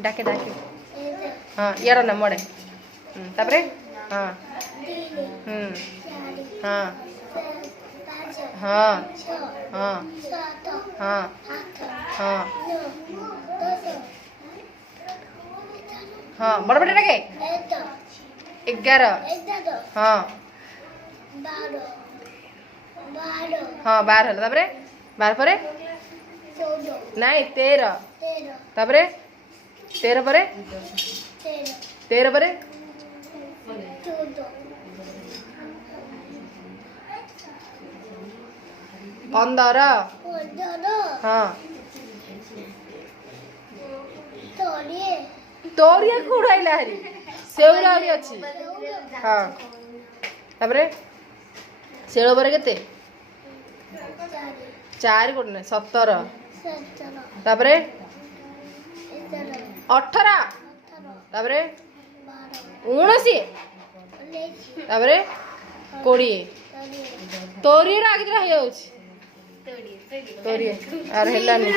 डाके डाके हाँ यार ना मोड़े तापरे हाँ हाँ हाँ हाँ हाँ हाँ हाँ बड़ बड़े डाके 11 हाँ हाँ 12 तापरे 12 परे नहीं 13 तापरे 13 परे 13 परे 15 हाँ तोरिया कुड़ाइला हरी सेउरा हरी अछि हाँ तापरे सेउरा परे केते 4 कोड ने 17 तापरे 18 तापरे 19 तापरे 20 तोरिया आगे रही जाउछि तोरिया आर हेलानी